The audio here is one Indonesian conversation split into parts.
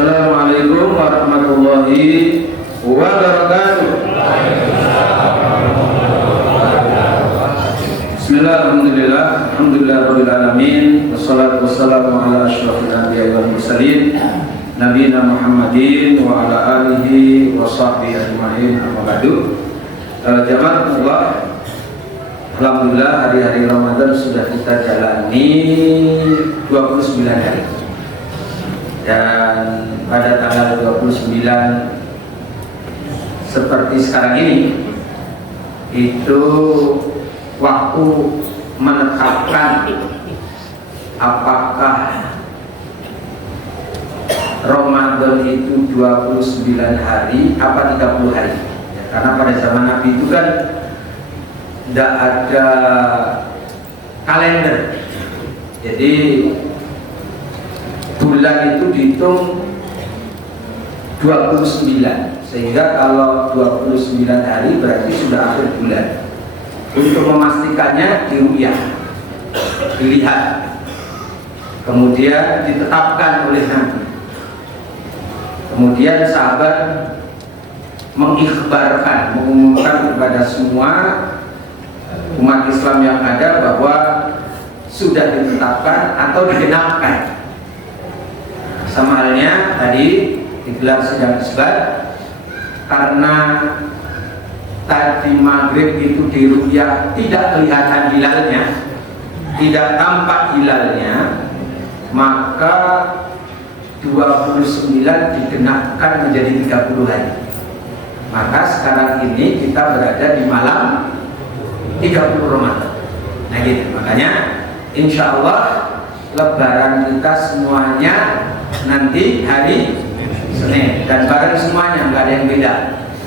Assalamualaikum warahmatullahi wabarakatuh. Bismillahirrahmanirrahim. Alhamdulillahirabbil alamin. Wassalatu wassalamu ala asyrofil anbiya'i wal mursalin nabiyina Muhammadin wa ala alihi wa sahbihi ajma'in. Amma ba'du. Jamaah, alhamdulillah hari-hari Ramadan sudah kita jalani 29 hari. Dan pada tanggal 29 seperti sekarang ini itu waktu menetapkan apakah Ramadan itu 29 hari apa 30 hari ya, karena pada zaman Nabi itu kan tidak ada kalender, jadi bulan itu dihitung 29, sehingga kalau 29 hari berarti sudah akhir bulan. Untuk memastikannya diru'yah, dilihat, kemudian ditetapkan oleh Nabi. Kemudian sahabat mengikhbarkan, mengumumkan kepada semua umat Islam yang ada bahwa sudah ditetapkan atau digenapkan. Sama halnya tadi digelar sidang isbat karena tadi maghrib itu diru'yah tidak kelihatan hilalnya, tidak tampak hilalnya, maka 29 digenapkan menjadi 30 hari. Maka sekarang ini kita berada di malam 30 Ramadan. Nah gitu, makanya insya Allah lebaran kita semuanya nanti hari Senin dan bareng semuanya, nggak ada yang beda.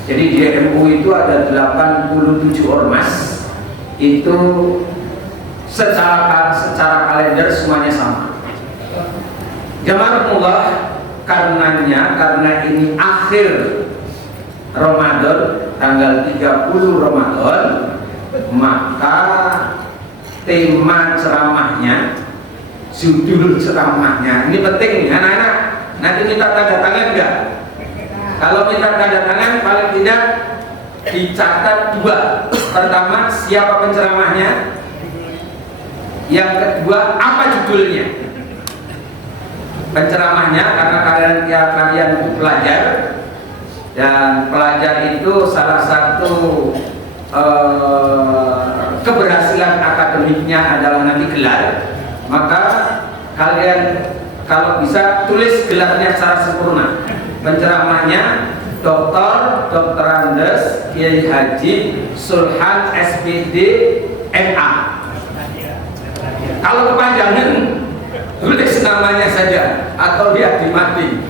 Jadi di MU itu ada 87 ormas, itu secara kalender semuanya sama. Jamaahullah, karena ini akhir Ramadan, tanggal 30 Ramadan, maka tema ceramahnya, judul ceramahnya ini penting nih anak-anak. Nanti minta tanda tangan enggak? Kalau minta tanda tangan paling tidak dicatat 2. Pertama, siapa penceramahnya? Yang kedua, apa judulnya? Penceramahnya, karena kalian itu pelajar, dan pelajar itu salah satu keberhasilan akademiknya adalah nanti gelar. Maka kalian kalau bisa tulis gelarnya secara sempurna. Penceramahnya Dr. Andes Kiai Haji Sulhan SPD MA. Kalau kepanjangan tulis namanya saja atau dia dimati.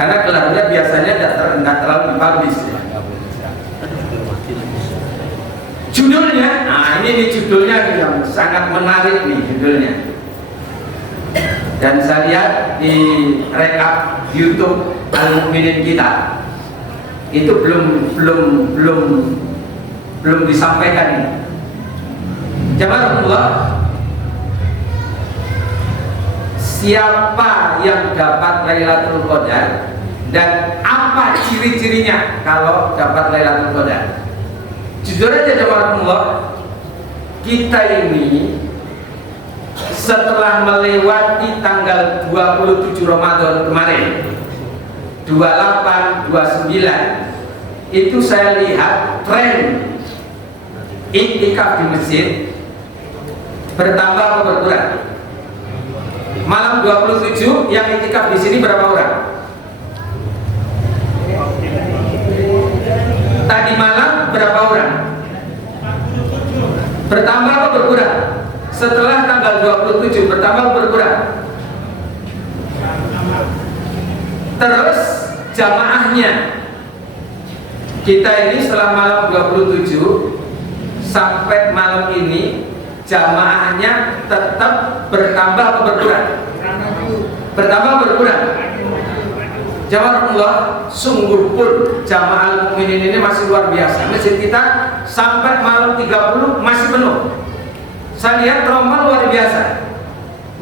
Karena gelarnya biasanya tidak terlalu dipublish ya. Judulnya, nah ini judulnya yang sangat menarik nih judulnya. Dan saya lihat di rekap YouTube Al-Mukminin kita itu belum disampaikan ini. Jamaahullah, siapa yang dapat Lailatul Qadar dan apa ciri-cirinya kalau dapat Lailatul Qadar? Jujur aja jamaahullah, kita ini setelah melewati tanggal 27 Ramadan kemarin, 28, 29, itu saya lihat tren iktikaf di masjid bertambah atau berkurang. Malam 27 yang iktikaf di sini berapa orang? Tadi malam berapa orang? Bertambah atau berkurang? Setelah tanggal 27 bertambah atau berkurang? Terus jamaahnya, kita ini setelah malam 27 sampai malam ini jamaahnya tetap bertambah atau berkurang? Bertambah atau berkurang? Jamaahullah, sungguh pun jamaah mukminin ini masih luar biasa. Masjid kita sampai malam 30 masih penuh. Saya lihat rombongan luar biasa.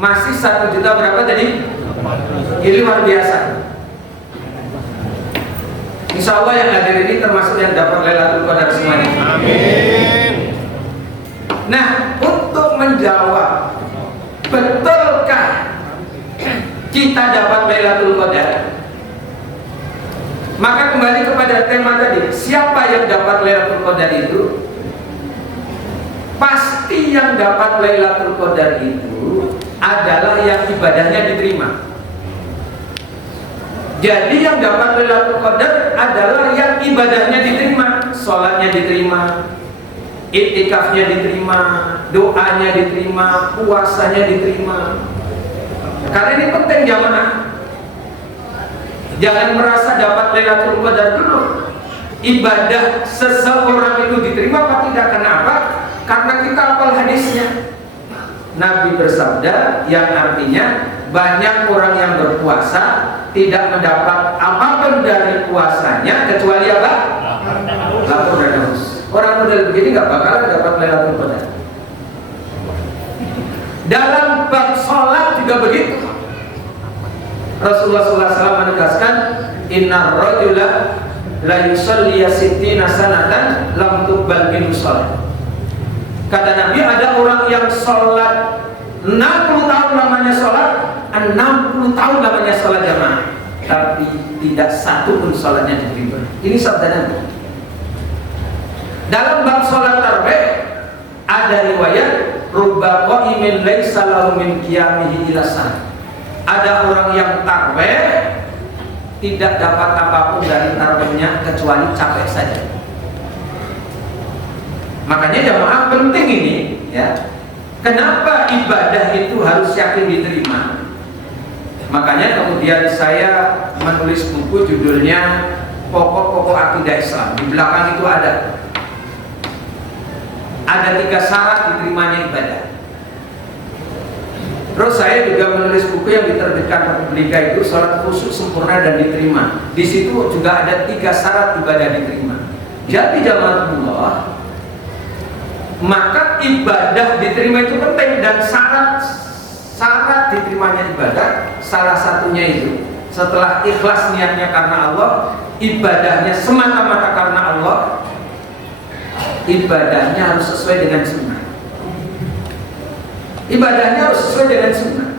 masih 1 juta berapa tadi? Ini luar biasa. Insya Allah yang hadir ini termasuk yang dapat Lailatul Qadar semuanya. Amin. Nah, untuk menjawab betulkah kita dapat Lailatul Qadar, maka kembali kepada tema tadi, siapa yang dapat Lailatul Qadar itu? Pasti yang dapat Lailatul Qadar itu adalah yang ibadahnya diterima. Jadi yang dapat Lailatul Qadar adalah yang ibadahnya diterima, sholatnya diterima, iktikafnya diterima, doanya diterima, puasanya diterima. Karena ini penting jamaah. Jangan merasa dapat Lailatul Qadar dulu. Ibadah seseorang itu diterima apa tidak? Kenapa? Karena kita hafal hadisnya. Nabi bersabda yang artinya banyak orang yang berpuasa tidak mendapat apapun dari puasanya kecuali apa? Lapar dan haus. Orang model begini nggak bakalan dapat Lailatul Qadar. Dalam bab sholat juga begitu. Rasulullah SAW menegaskan, Inna rajula la yusalli sittina sanatan lam tuqbal minhu shalah. Kata Nabi, ada orang yang sholat 60 tahun lamanya sholat, 60 tahun lamanya sholat jamaah, tapi tidak satu pun sholatnya diterima. Ini sabda Nabi. Dalam bab sholat tarawih ada riwayat rubba qa'imin laisa lahu min qiyamihi ila salat. Ada orang yang tarawih tidak dapat apapun dari tarawihnya kecuali capek saja. Makanya jamaah penting ini, ya. Kenapa ibadah itu harus yakin diterima? Makanya kemudian saya menulis buku judulnya Pokok-pokok Akidah Islam. Di belakang itu ada 3 syarat diterimanya ibadah. Terus saya juga menulis buku yang diterbitkan Republika itu Salat Khusyuk Sempurna dan Diterima. Di situ juga ada 3 syarat ibadah diterima. Jadi jamaah Allah, maka ibadah diterima itu penting, dan syarat diterimanya ibadah salah satunya itu setelah ikhlas niatnya karena Allah, ibadahnya semata-mata karena Allah, ibadahnya harus sesuai dengan sunnah. Ibadahnya harus sesuai dengan sunnah.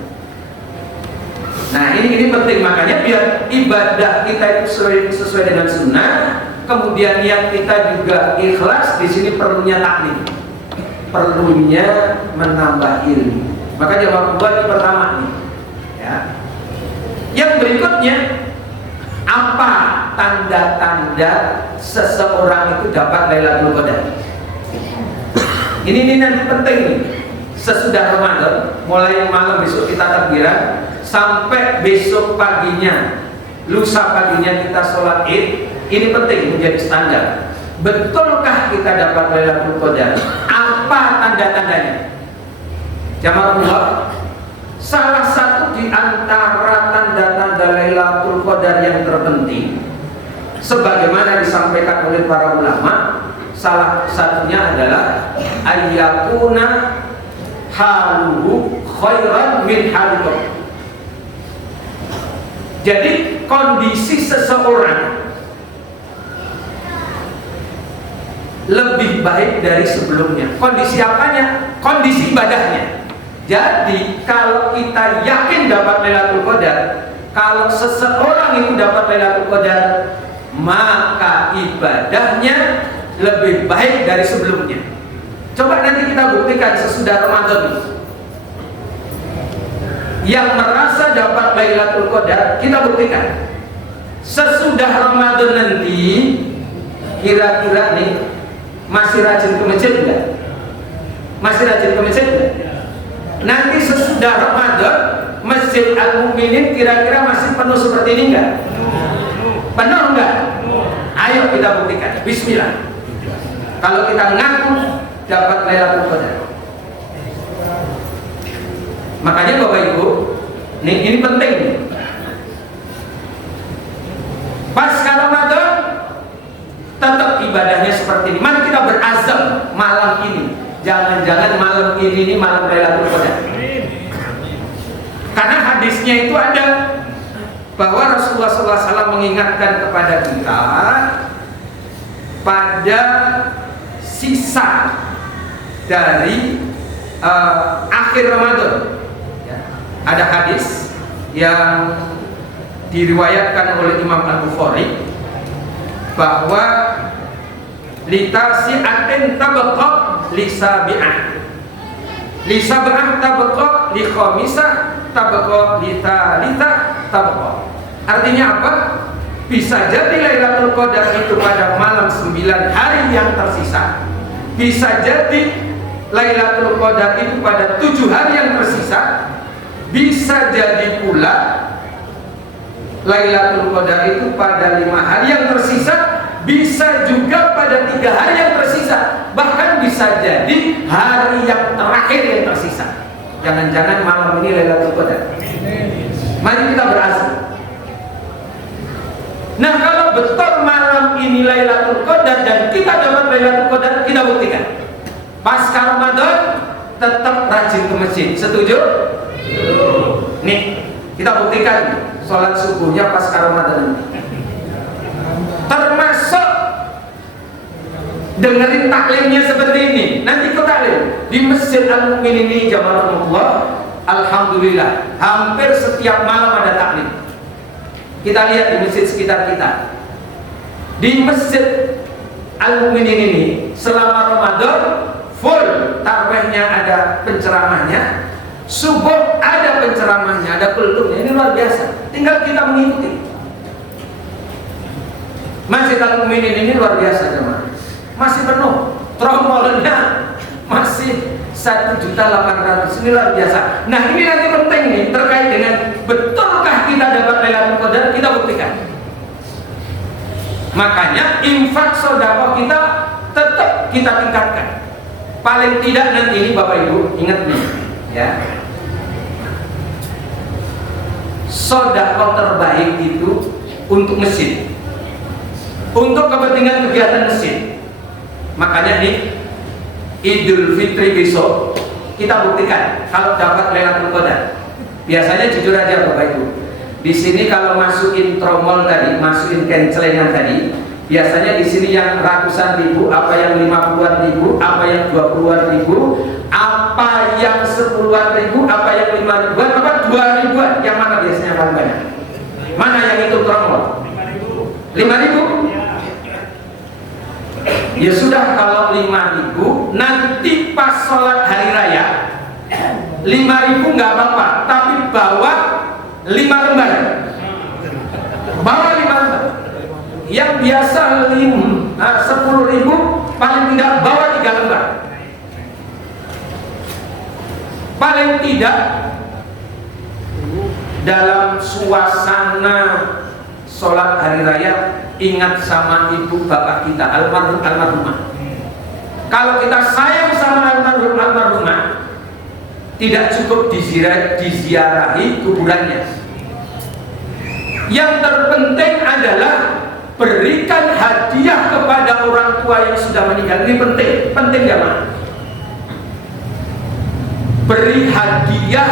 Nah ini penting, makanya biar ibadah kita itu sesuai dengan sunnah, kemudian niat kita juga ikhlas. Di sini perlunya taklim, perlunya menambah ilmu. Maka jawab buat yang pertama nih, ya. Yang berikutnya, apa tanda-tanda seseorang itu dapat Lailatul Qadar? Ini nanti penting nih. Sesudah Ramadan, mulai malam besok kita takbiran sampai besok paginya, lusa paginya kita sholat Id. Ini penting menjadi standar. Betulkah kita dapat Lailatul Qadar? Apa tanda-tandanya? Jamaah Allah, salah satu di antara tanda-tanda Lailatul Qadar yang terpenting, sebagaimana disampaikan oleh para ulama, salah satunya adalah ayyakuna haluhu khairan min halikum. Jadi kondisi seseorang lebih baik dari sebelumnya. Kondisi apanya? Kondisi ibadahnya. Jadi kalau kita yakin dapat Lailatul Qadar, kalau seseorang itu dapat Lailatul Qadar, maka ibadahnya lebih baik dari sebelumnya. Coba nanti kita buktikan sesudah Ramadan. Yang merasa dapat Lailatul Qadar, kita buktikan. Sesudah Ramadan nanti, kira-kira nih, masih rajin ke masjid enggak? Masih rajin ke masjid enggak? Nanti sesudah Ramadan, Masjid Al-Mu'minin kira-kira masih penuh seperti ini enggak? Penuh enggak? Ayo kita buktikan. Bismillah. Kalau kita ngaku dapat Lailatul Qadar. Makanya Bapak Ibu, ini penting. Pasca Ramadan tetap ibadahnya seperti ini. Mari kita berazam malam ini. Jangan-jangan malam ini malam Lailatul Qadar. Karena hadisnya itu ada bahwa Rasulullah SAW mengingatkan kepada kita pada sisa dari akhir Ramadan. Ada hadis yang diriwayatkan oleh Imam Al-Bukhari bahwa litasi'atin tabaqah lisabi'ah, lisabi'ah tabaqah likhamisah tabaqah litalitah tabaqah. Artinya apa? Bisa jadi Lailatul Qadar itu pada malam 9 hari yang tersisa, bisa jadi Lailatul Qadar itu pada 7 hari yang tersisa, bisa jadi pula Lailatul Qadar itu pada 5 hari yang tersisa, bisa juga pada 3 hari yang tersisa, bahkan bisa jadi hari yang terakhir yang tersisa. Jangan-jangan malam ini Lailatul Qadar. Mari kita berasal. Nah, kalau betul malam ini Lailatul Qadar dan kita dapat Lailatul Qadar, kita buktikan. Pasca Ramadan tetap rajin ke masjid. Setuju? Nih, kita buktikan sholat subuhnya pasca Ramadan ini. Termasuk dengerin taklimnya seperti ini. Nanti ke taklim di Masjid Al-Mu'min ini Jamalullah. Alhamdulillah, hampir setiap malam ada taklim. Kita lihat di masjid sekitar kita. Di Masjid Al-Mu'min ini selama Ramadan full tarawihnya, ada penceramahnya, subuh ada penceramahnya, ada kultumnya. Ini luar biasa. Tinggal kita mengikuti. Masjid Al-Mu'min ini luar biasa, teman. Masih penuh, tromolnya masih 1.800.000. Ini luar biasa. Nah, ini nanti penting nih terkait dengan betulkah kita dapat Lailatul Qadar, kita buktikan. Makanya infak sedekah kita tetap kita tingkatkan. Paling tidak nanti ini Bapak Ibu ingat nih, ya. Sedekah terbaik itu untuk masjid, untuk kepentingan kegiatan masjid. Makanya nih Idul Fitri besok kita buktikan kalau dapat Lailatul Qadar. Biasanya jujur aja Bapak Ibu, di sini kalau masukin tromol tadi, masukin kencelengan tadi, biasanya di sini yang ratusan ribu, apa yang 50-an ribu, apa yang 20-an ribu, apa yang 10-an ribu, apa yang 5 ribuan, apa 2 ribuan, yang mana biasanya paling banyak? Mana yang itu tromol? 5.000? Ya sudah, kalau 5.000 nanti pas sholat hari raya 5.000 nggak apa-apa, tapi bawa 5 lembar. Bawa 5 lembar. Yang biasa 10.000 paling tidak bawa 3 lembar. Paling tidak dalam suasana sholat hari raya ingat sama ibu bapak kita almarhum almarhumah. Kalau kita sayang sama almarhum almarhumah, tidak cukup diziarahi kuburannya. Yang terpenting adalah berikan hadiah kepada orang tua yang sudah meninggal. Ini penting ya Mas. Beri hadiah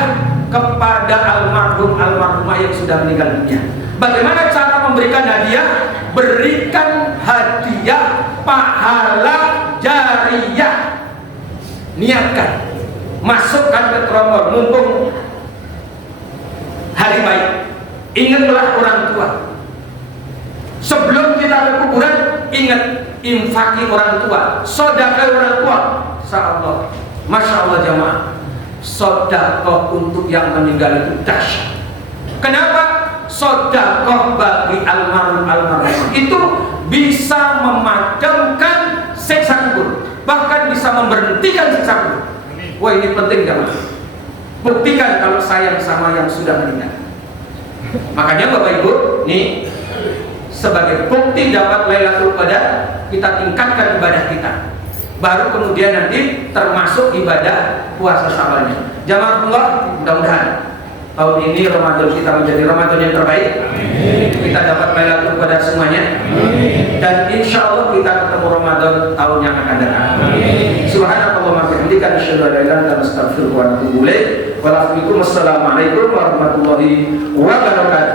kepada almarhum almarhumah yang sudah meninggal dunia. Bagaimana cara memberikan hadiah? Berikan hadiah pahala jariyah. Niatkan, masukkan ke tromol, mumpung hari baik. Ingatlah orang tua. Sebelum kita ke kuburan, ingat infaki orang tua, sedekah orang tua. Insyaallah, masya Allah jamaah, sedekah untuk yang meninggal itu dahsyat. Kenapa? Sedekah bagi almarhum itu bisa memadamkan siksa kubur, bahkan bisa memberhentikan siksa kubur. Wah, ini penting jamaah. Buktikan kalau sayang sama yang sudah meninggal. Makanya Bapak Ibu, nih sebagai bukti dapat Lailatul Qadar, kita tingkatkan ibadah kita. Baru kemudian nanti termasuk ibadah puasa Syawalnya. Jamaah Allah, mudah-mudahan tahun ini Ramadan kita menjadi Ramadan yang terbaik. Kita dapat Lailatul Qadar semuanya. Dan insya Allah kita ketemu Ramadan tahun yang akan datang. Subhanallah wa bihamdihi. bihamdika asyhadu an la ilaha illa anta astaghfiruka wa atubu ilaik. Wassalamualaikum warahmatullahi wabarakatuh.